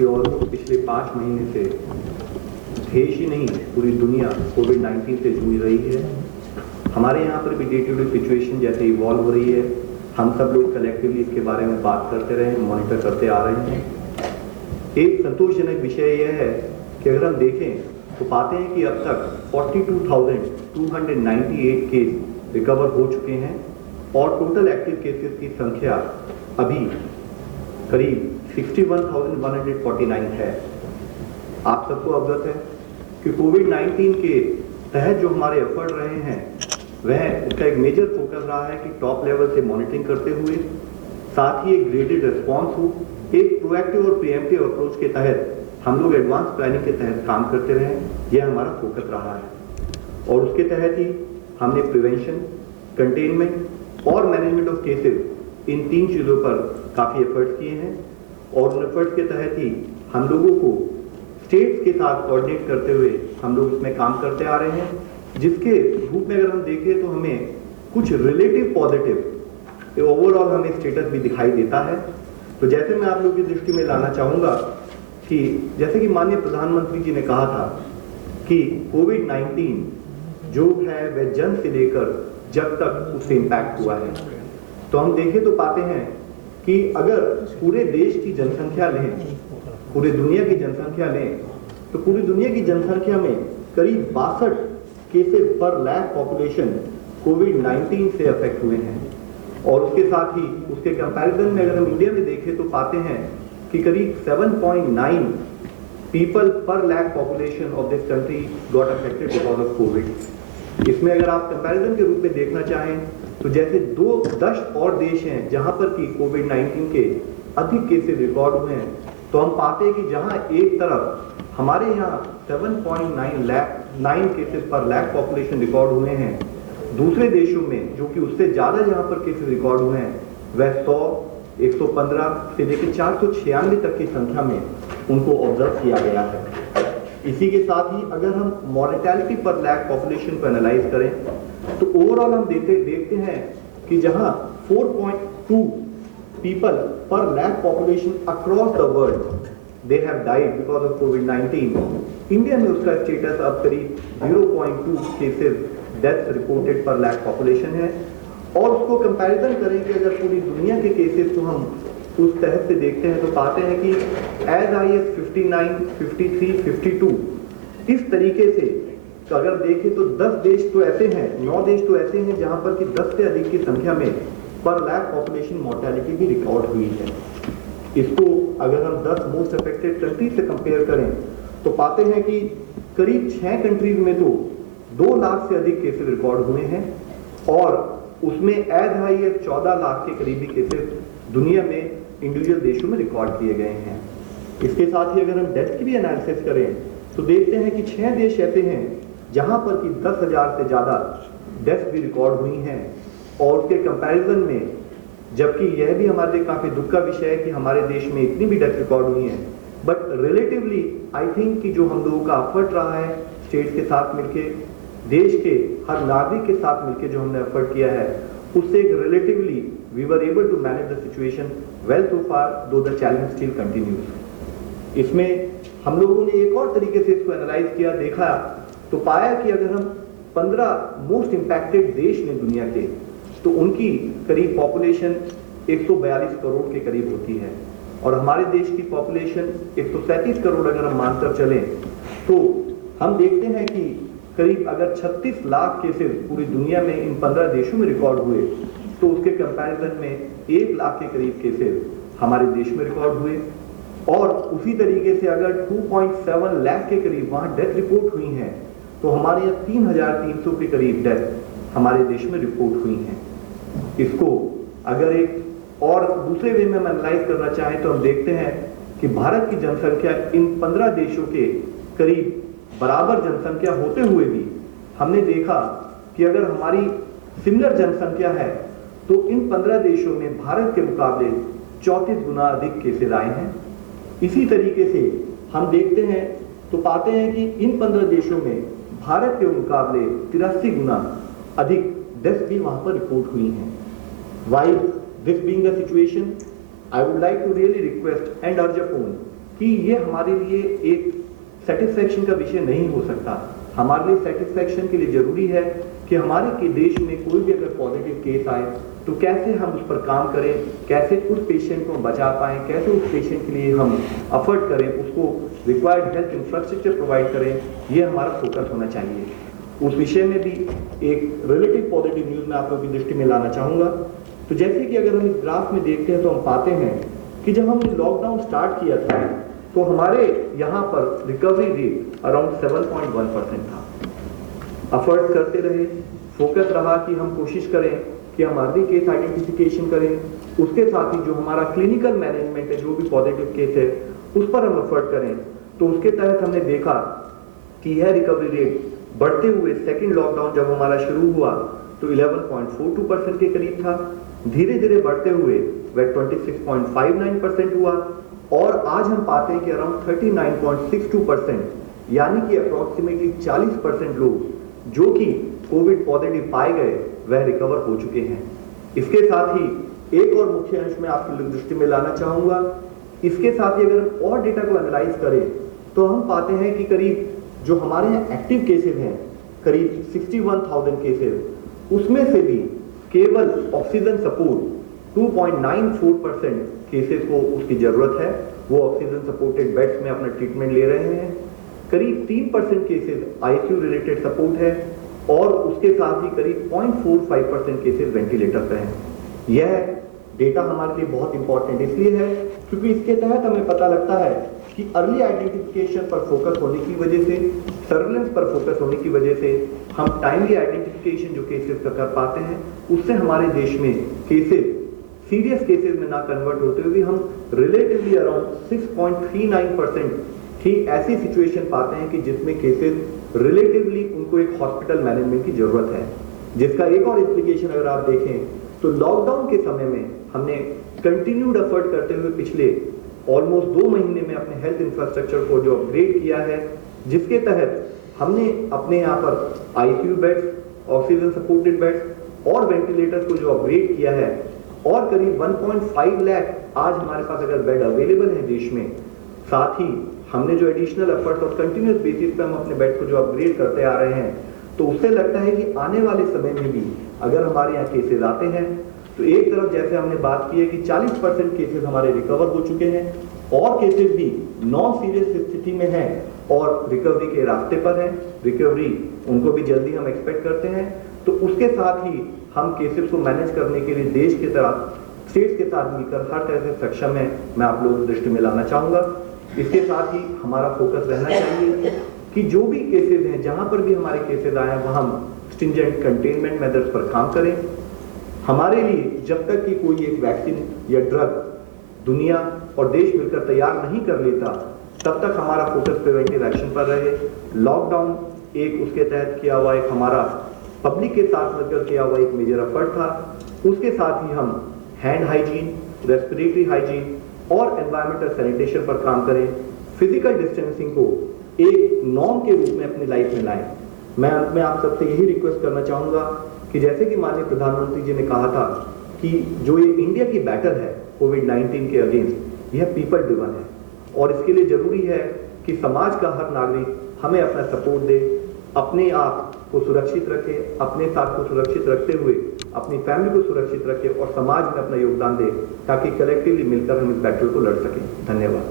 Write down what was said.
कि ऑलमोस्ट पिछले 5 महीने से देश ही नहीं पूरी दुनिया कोविड-19 से जूझ रही है। हमारे यहाँ पर भी डे टू डे सिचुएशन जैसे इवॉल्व हो रही है, हम सब लोग कलेक्टिवली इसके बारे में बात करते रहे, मॉनिटर करते आ रहे हैं। एक संतोषजनक विषय यह है कि अगर हम देखें तो पाते हैं कि अब तक 42,298 केस रिकवर हो चुके हैं और टोटल एक्टिव केसेस की संख्या अभी करीब 61,149 है। आप सबको अवगत है कि कोविड-19 के तहत जो हमारे एफर्ट रहे हैं वह उसका एक मेजर फोकस रहा है कि टॉप लेवल से मॉनिटरिंग करते हुए साथ ही एक ग्रेडेड रिस्पॉन्स हो, एक प्रोएक्टिव और प्रीएम्प्टिव अप्रोच के तहत हम लोग एडवांस प्लानिंग के तहत काम करते रहे। यह हमारा फोकस रहा है और उसके तहत ही हमने प्रिवेंशन, कंटेनमेंट और मैनेजमेंट ऑफ केसेस इन 3 चीज़ों पर काफ़ी एफर्ट्स किए हैं और उन एफर्ट्स के तहत ही हम लोगों को स्टेट्स के साथ कोऑर्डिनेट करते हुए हम लोग इसमें काम करते आ रहे हैं, जिसके रूप में अगर हम देखें तो हमें कुछ रिलेटिव पॉजिटिव ओवरऑल हमें स्टेटस भी दिखाई देता है। तो जैसे मैं आप लोगों की दृष्टि में लाना चाहूँगा कि जैसे कि माननीय प्रधानमंत्री जी ने कहा था कि कोविड-19 जो है वह जन्म से लेकर जब तक उससे इम्पैक्ट हुआ है, तो हम देखें तो पाते हैं कि अगर पूरे देश की जनसंख्या लें, पूरी दुनिया की जनसंख्या लें, तो पूरी दुनिया की जनसंख्या में करीब 62 केसेस पर लाख पॉपुलेशन कोविड-19 से अफेक्ट हुए हैं और उसके साथ ही उसके कंपैरिजन में अगर हम इंडिया में देखें तो पाते हैं कि करीब 7.9 पीपल पर lakh population of this country got affected because of Covid. इसमें अगर आप कंपैरिजन के रूप में देखना चाहें तो जैसे 10 और देश हैं जहां पर कि कोविड-19 के अधिक केसेस रिकॉर्ड हुए हैं, तो हम पाते हैं कि जहां एक तरफ हमारे यहाँ 7.9 केसेस पर लाख पॉपुलेशन रिकॉर्ड हुए हैं, दूसरे देशों में जो कि उससे ज़्यादा जहाँ पर केसेस रिकॉर्ड हुए हैं वह 100, 115 से लेकर 496 तक की संख्या में उनको ऑब्जर्व किया गया है। इसी के साथ ही अगर हम मॉर्टेलिटी पर लाख पॉपुलेशन को एनालाइज करें तो ओवरऑल हम देखते हैं कि जहाँ 4.2 पीपल पर lakh population across the world they have died because of COVID-19, India में उसका स्टेटस अब करीब 0.2 केसेस डेथ रिपोर्टेड पर लाख पॉपुलेशन है। और उसको कंपैरिजन करें कि अगर पूरी दुनिया के केसेस को हम उस तहत से देखते हैं तो पाते हैं कि एज हाई एज 59, 53, 52 इस तरीके से तो अगर देखें तो 10 देश तो ऐसे हैं, 9 देश तो ऐसे हैं जहां पर कि 10 से अधिक की संख्या में पर लाख पॉपुलेशन मोर्टेलिटी भी रिकॉर्ड हुई है। इसको अगर हम 10 मोस्ट अफेक्टेड कंट्रीज से कंपेयर करें तो पाते हैं कि करीब 6 कंट्रीज में तो 2 लाख से अधिक केसेस रिकॉर्ड हुए हैं और उसमें एज हाई एज 14 लाख के करीबी केसेस दुनिया में इंडिविजुअल देशों में रिकॉर्ड किए गए हैं। इसके साथ ही अगर हम डेथ की भी एनालिसिस करें तो देखते हैं कि 6 देश ऐसे हैं जहां पर कि 10,000 से ज़्यादा डेथ भी रिकॉर्ड हुई हैं और उसके कंपैरिजन में जबकि यह भी हमारे लिए काफ़ी दुख का विषय है कि हमारे देश में इतनी भी डेथ रिकॉर्ड हुई हैं, बट रिलेटिवली आई थिंक कि जो हम लोगों का एफर्ट रहा है स्टेट के साथ मिलके, देश के हर नागरिक के साथ मिलके जो हमने एफर्ट किया है, उससे एक relatively we were able to manage the situation well so far, though the challenge still continues. इसमें हम लोगों ने एक और तरीके से इसको एनालाइज किया, देखा तो पाया कि अगर हम 15 मोस्ट इम्पैक्टेड देश ने दुनिया के, तो उनकी करीब पॉपुलेशन 142 करोड़ के करीब होती है और हमारे देश की पॉपुलेशन 137 करोड़ अगर हम मानकर चलें तो हम देखते हैं कि करीब अगर 36 लाख केसेस पूरी दुनिया में इन 15 देशों में रिकॉर्ड हुए तो उसके कंपैरिजन में 1 लाख के करीब केसेस हमारे देश में रिकॉर्ड हुए और उसी तरीके से अगर 2.7 लाख के करीब वहाँ डेथ रिपोर्ट हुई हैं तो हमारे यहाँ 3,300 के करीब डेथ हमारे देश में रिपोर्ट हुई हैं। इसको अगर एक और दूसरे वे में हम एनालाइज करना चाहें तो हम देखते हैं कि भारत की जनसंख्या इन 15 देशों के करीब बराबर जनसंख्या होते हुए भी हमने देखा कि अगर हमारी सिमिलर जनसंख्या है तो इन 15 देशों में भारत के मुकाबले 34 गुना अधिक केसेस आए हैं। इसी तरीके से हम देखते हैं तो पाते हैं कि इन 15 देशों में भारत के मुकाबले 83 गुना अधिक डेथ भी वहां पर रिपोर्ट हुई हैं। While this being the situation, I would like to really request and urge upon कि ये हमारे लिए एक सेटिस्फैक्शन का विषय नहीं हो सकता। हमारे लिए सेटिस्फैक्शन के लिए जरूरी है कि हमारे के देश में कोई भी अगर पॉजिटिव केस आए तो कैसे हम उस पर काम करें, कैसे उस पेशेंट को बचा पाएं, कैसे उस पेशेंट के लिए हम एफर्ट करें, उसको रिक्वायर्ड हेल्थ इंफ्रास्ट्रक्चर प्रोवाइड करें, ये हमारा फोकस होना चाहिए। उस विषय में भी एक रिलेटिव पॉजिटिव न्यूज़ मैं आप लोगों की दृष्टि में लाना चाहूँगा। तो जैसे कि अगर हम इस ग्राफ में देखते हैं तो हम पाते हैं कि जब हमने लॉकडाउन स्टार्ट किया था तो हमारे यहाँ पर रिकवरी रेट अराउंड 7.1% था। एफर्ट करते रहे, फोकस रहा कि हम कोशिश करें कि हम अर्ली केस आइडेंटिफिकेशन करें, उसके साथ ही जो हमारा क्लिनिकल मैनेजमेंट है, जो भी पॉजिटिव केस है उस पर हम एफर्ट करें। तो उसके तहत हमने देखा कि यह रिकवरी रेट बढ़ते हुए सेकेंड लॉकडाउन जब हमारा शुरू हुआ तो 11.42% के करीब था, धीरे धीरे बढ़ते हुए वह 26.59% हुआ और आज हम पाते हैं कि अराउंड 39.62%, यानी कि अप्रोक्सीमेटली 40% लोग जो कि कोविड पॉजिटिव पाए गए वह रिकवर हो चुके हैं। इसके साथ ही एक और मुख्य अंश में आपकी दृष्टि में लाना चाहूंगा। इसके साथ ही अगर हम और डेटा को एनालाइज करें तो हम पाते हैं कि करीब जो हमारे यहाँ एक्टिव केसेस हैं करीब 61,000 केसेस, उसमें से भी केवल ऑक्सीजन सपोर्ट 2.94% केसेस को उसकी जरूरत है, वो ऑक्सीजन सपोर्टेड बेड्स में अपना ट्रीटमेंट ले रहे हैं। करीब 3% केसेस आईसीयू रिलेटेड सपोर्ट है और उसके साथ ही करीब 0.45% केसेस वेंटिलेटर पे हैं। यह डेटा हमारे लिए बहुत इंपॉर्टेंट इसलिए है क्योंकि इसके तहत हमें पता लगता है कि अर्ली आइडेंटिफिकेशन पर फोकस होने की वजह से, सर्विलेंस पर फोकस होने की वजह से हम टाइमली आइडेंटिफिकेशन जो केसेस का कर पाते हैं उससे हमारे देश में केसेस सीरियस केसेस में ना कन्वर्ट होते हुए हम रिलेटिवली अराउंड 6.39% ही ऐसी सिचुएशन पाते हैं कि जिसमें केसेस रिलेटिवली उनको एक हॉस्पिटल मैनेजमेंट की जरूरत है। जिसका एक और इम्प्लीकेशन अगर आप देखें तो लॉकडाउन के समय में हमने कंटिन्यूड एफर्ट करते हुए पिछले ऑलमोस्ट 2 महीने में अपने हेल्थ इंफ्रास्ट्रक्चर को जो अपग्रेड किया है, जिसके तहत हमने अपने यहाँ पर ICU beds, oxygen supported beds और वेंटिलेटर्स को जो अपग्रेड किया है और करीब 1.5 लाख आज हमारे पास अगर बेड अवेलेबल है देश में। साथ ही हमने जो एडिशनल एफर्ट्स और कंटिन्यूस बेसिस पे हम अपने बेड को जो अपग्रेड करते आ रहे हैं तो उससे लगता है कि आने वाले समय में भी अगर हमारे यहाँ केसेस आते हैं तो एक तरफ जैसे हमने बात की है कि 40% केसेस हमारे रिकवर हो चुके हैं और केसेस भी नॉन सीरियस स्थिति में हैं और रिकवरी के रास्ते पर है, रिकवरी उनको भी जल्दी हम एक्सपेक्ट करते हैं। तो उसके साथ ही हम केसेस को मैनेज करने के लिए देश की तरफ स्टेट्स के साथ मिलकर हर तरह से सक्षम है, मैं आप लोगों की दृष्टि में लाना चाहूंगा। इसके साथ ही हमारा फोकस रहना चाहिए कि जो भी केसेस हैं, जहां पर भी हमारे केसेस आए हैं वहां हम स्ट्रिंजेंट कंटेनमेंट मेथड्स पर काम करें। हमारे लिए जब तक कि कोई एक वैक्सीन या ड्रग दुनिया और देश मिलकर तैयार नहीं कर लेता तब तक हमारा फोकस प्रिवेंटिव एक्शन पर रहे। लॉकडाउन एक उसके तहत किया हुआ एक हमारा पब्लिक के साथ मिलकर किया हुआ एक मेजर एफर्ट था। उसके साथ ही हम हैंड हाइजीन, रेस्पिरेटरी हाइजीन और एनवायरमेंटल सैनिटेशन पर काम करें। फिजिकल डिस्टेंसिंग को एक नॉर्म के रूप में अपनी लाइफ में लाएं। मैं अंत में आप सबसे यही रिक्वेस्ट करना चाहूंगा कि जैसे कि माननीय प्रधानमंत्री जी ने कहा था कि जो ये इंडिया की बैटल है कोविड-19 के अगेंस्ट, यह पीपल ड्रिवन है और इसके लिए जरूरी है कि समाज का हर नागरिक हमें अपना सपोर्ट दे, अपने आप को सुरक्षित रखे, अपने साथ को सुरक्षित रखते हुए अपनी फैमिली को सुरक्षित रखे और समाज में अपना योगदान दे ताकि कलेक्टिवली मिलकर हम इस बैटल को लड़ सकें। धन्यवाद।